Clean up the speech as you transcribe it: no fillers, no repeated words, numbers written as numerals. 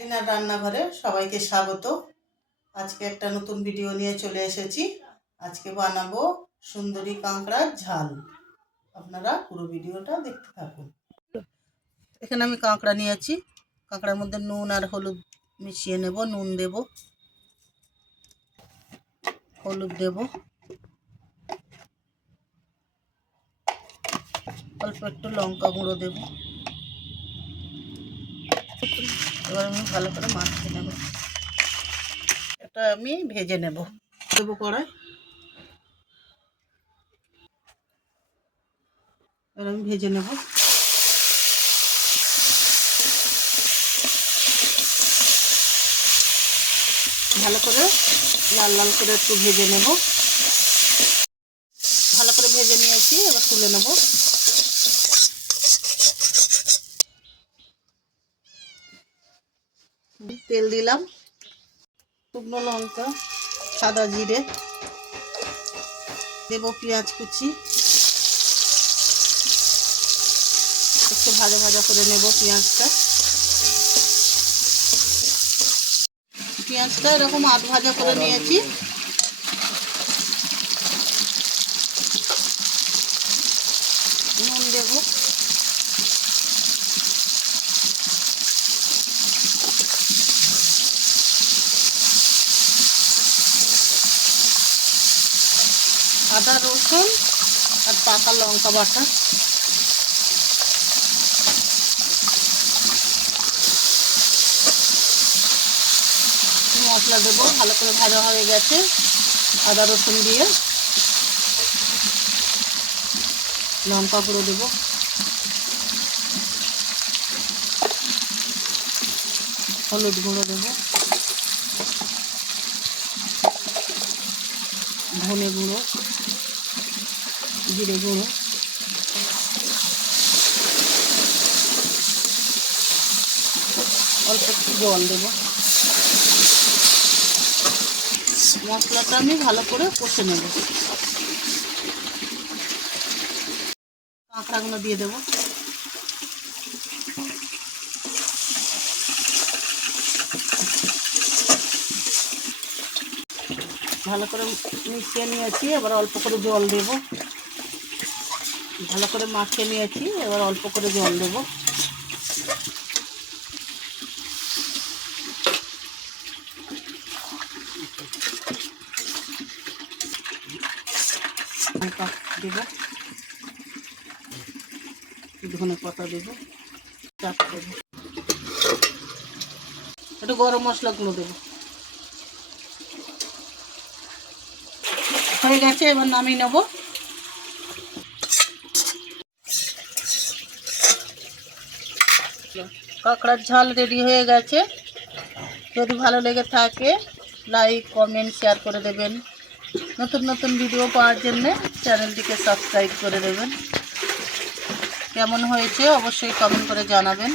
রিনার রান্নাঘরে সবাইকে স্বাগত। আজকে একটা নতুন ভিডিও নিয়ে চলে এসেছি। আজকে বানাবো সুন্দরী কাঁকড়ার ঝাল। আপনারা পুরো ভিডিওটা দেখতে থাকুন। এখানে আমি কাঁকড়া নিয়েছি। কাঁকড়ার মধ্যে নুন আর হলুদ মিশিয়ে নেব। নুন দেব, হলুদ দেব, অল্প একটু লঙ্কা গুঁড়ো দেব। এবার আমি ভালো করে মাখিয়ে নেব। এটা আমি ভেজে নেব। দেবো কড়াই। এবার আমি ভেজে নেব। ভালো করে লাল লাল করে একটু ভেজে নেব। ভালো করে ভেজে নিয়েছি, এবার তুলে নেব। তেল দিলাম, শুকনো লঙ্কা, সাদা জিরে দেব, পেঁয়াজ কুচি একটু ভাজা ভাজা করে নেব। পেঁয়াজটা এরকম আধ ভাজা করে নিয়েছি। নুন দেব, আদা রসুন আর পাকা লঙ্কা বাটা, মশলা দেবো। ভালো করে ভাজা হয়ে গেছে আদা রসুন দিয়ে। লঙ্কা গুঁড়ো দেবো, হলুদ গুঁড়ো দেবো, ধনে গুঁড়ো, জিরে গুঁড়ো, অল্প একটু জল দেবো। মশলাটা আমি ভালো করে কষে নেব। কাঁকড়াগুলো দিয়ে দেবো। ভালো করে মিশিয়ে নিয়েছি, এবার অল্প করে জল দেব। ভালো করে মাখিয়ে নিয়েছি, এবার অল্প করে জল দেব। দেব, ধনে পাতা দেব, চাপ দেব, একটু গরম মশলাগুলো দেবো। হয়ে গেছে, এবার নামিয়ে নেব। কাঁকড়ার ঝাল রেডি হয়ে গেছে। যদি ভালো লেগে থাকে লাইক, কমেন্ট, শেয়ার করে দেবেন। নতুন নতুন ভিডিও পাওয়ার জন্য চ্যানেলটিকে সাবস্ক্রাইব করে দেবেন। কেমন হয়েছে অবশ্যই কমেন্ট করে জানাবেন।